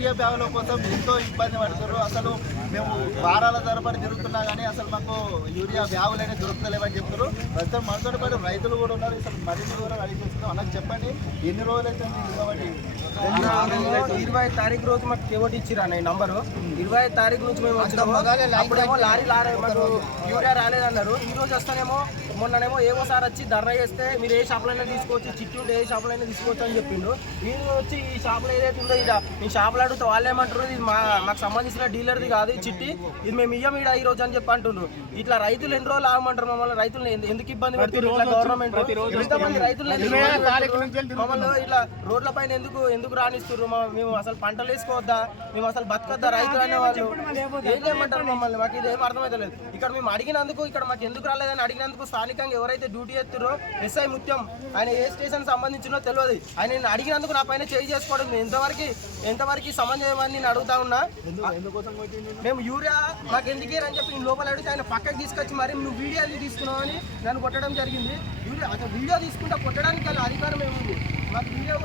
Urea బ్యాగుల కోసం ఎంతో ఇబ్బంది పడుతున్నారు. అసలు మేము వారాల తరబడి తిరుగుతున్నా కానీ అసలు మాకు యూరియా బ్యాగులు అనేది దొరుకుతలేవని చెప్తారు. ప్రస్తుతం మనతో పాటు రైతులు కూడా ఉన్నారు. అసలు మరిన్ని వివరాలు అడిగి చేస్తున్నాం. అన్నది చెప్పండి, ఎన్ని రోజులైతే ఇవ్వబట్టి 20 తారీఖు రోజు మాకు కేవటి ఇచ్చిరా ఈ నంబరు. 20 తారీఖు నుంచి మేము వచ్చినాము. అప్పుడేమో లారీ మాకు యూరియా రాలేదన్నారు. ఈ రోజు వస్తానేమో మొన్ననేమో ఏవో సార్ వచ్చి ధర్నా చేస్తే మీరు ఏ షాపులైనా తీసుకోవచ్చు, చిట్టి ఉంటే ఏ షాపులైనా తీసుకోవచ్చు అని చెప్పిండు. వీళ్ళు వచ్చి ఈ షాపులో ఏదైతే ఉందో ఇక ఈ షాపులు అడిగితే వాళ్ళు ఏమంటారు, ఇది మాకు సంబంధించిన డీలర్ది కాదు ఈ చిట్టి, ఇది మేము ఇయ్యం ఈడ ఈ రోజు అని చెప్పి అంటుండ్రు. ఇట్లా రైతులు ఎన్ని రోజులు ఆగమంటారు మమ్మల్ని? రైతులు ఎందుకు ఇబ్బంది పెడుతున్నారు ఇట్లా గవర్నమెంట్? ఎంతమంది రైతులు మమ్మల్ని ఇట్లా రోడ్ల పైన ఎందుకు రాణిస్తున్నారు? మేము అసలు పంటలు వేసుకోవద్దా, మేము అసలు బతకొద్దా రైతులు అనేవాళ్ళు ఏం చేయమంటారు మమ్మల్ని? మాకు ఇది ఏం అర్థమైతలేదు. ఇక్కడ మేము అడిగినందుకు, ఇక్కడ మాకు ఎందుకు రాలేదని అడిగినందుకు స్థానికంగా ఎవరైతే డ్యూటీ చేస్తారో ఎస్ఐ ముత్యం, ఆయన ఏ స్టేషన్ సంబంధించినో తెలియదు. ఆయన అడిగినందుకు నా పైన చేయి చేసుకోవడం ఎంతవరకు సమంజసమని నేను అడుగుతా ఉన్నా. మేము యూరియా మాకు ఎందుకే అని చెప్పి నేను లోపల అడిగితే ఆయన పక్కకి తీసుకొచ్చి మరి నువ్వు వీడియో తీసుకున్నావు అని నన్ను కొట్టడం జరిగింది. వీడియో తీసుకుంటా కొట్టడానికి వాళ్ళ అధికారం ఏముంది? మాకు వీడియో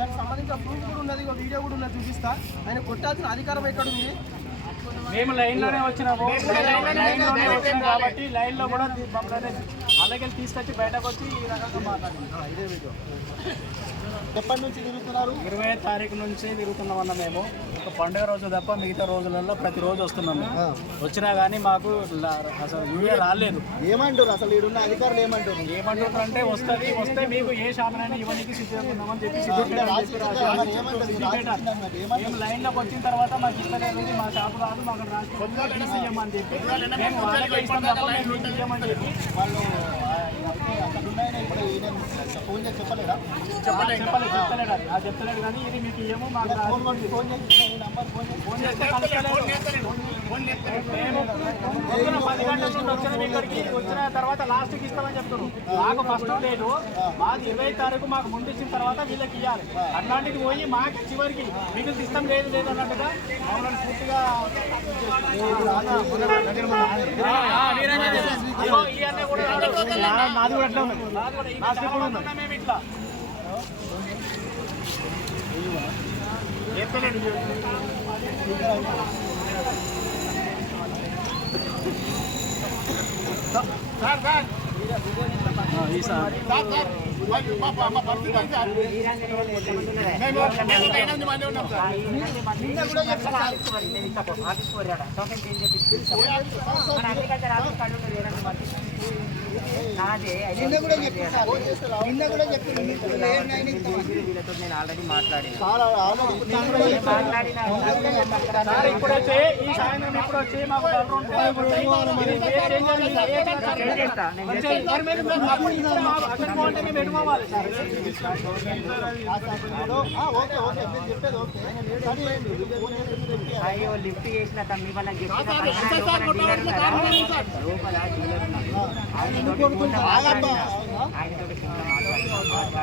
దానికి సంబంధించిన ప్రూఫ్ కూడా ఉన్నది, వీడియో కూడా ఉన్నది, చూపిస్తా. ఆయన కొట్టాల్సిన అధికారం ఎక్కడ ఉంది? మేము లైన్లోనే వచ్చినాము కాబట్టి లైన్లో కూడా మమ్మల్ని అలాగే తీసుకొచ్చి బయటకు వచ్చి ఈ రకంగా మాట్లాడుతున్నాం. ఎప్పటి నుంచి తిరుగుతున్నారు? 20 తారీఖు నుంచి తిరుగుతున్నామన్న మేము. ఒక పండుగ రోజు తప్ప మిగతా రోజులలో ప్రతిరోజు వస్తున్నాము. వచ్చినా కానీ మాకు అసలు యూరియా రాలేదు. ఏమంటారు అసలు ఈడున్న అధికారులు ఏమంటారు అంటే వస్తే మీకు ఏ షాపునైనా ఇవ్వడానికి సిద్ధంగా ఉన్నామని చెప్పి మేము లైన్లోకి వచ్చిన తర్వాత మాకు ఇస్తలేదు, మా షాపు కాదు, మాకు రాసి ఇవ్వమని చెప్పి మేము వాళ్ళకే ఇస్తాం తప్ప మేము మీకు ఇవ్వమని చెప్పి వాళ్ళు చెప్తలేడు కానీ ఇది మీకు ఇవ్వము, మాకు ఫోన్ చేస్తే మేము 10 గంటల నుండి వచ్చిన ఇక్కడికి వచ్చిన తర్వాత లాస్ట్కి ఇస్తామని చెప్తున్నాం. మాకు ఫస్ట్ లేదు, మాకు 20 తారీఖు మాకు ముందు ఇచ్చిన తర్వాత వీళ్ళకి ఇవ్వాలి. అట్లాంటిది పోయి మాకు చివరికి మీకు సిస్టమ్ లేదు అన్నట్టుగా మమ్మల్ని పూర్తిగా ఇవన్నీ కూడా నాది కూడా అట్లా ఉన్నది. మేము ఇట్లా నేను ఆల్రెడీ మాట్లాడినా. ఇప్పుడు వచ్చి ఈ సాయంత్రం ఇప్పుడు వచ్చి మాకు అయ్యో లిఫ్ట్ చేసిన తమ్మి వాళ్ళకి లోపల ఆయనతో మాట్లాడితే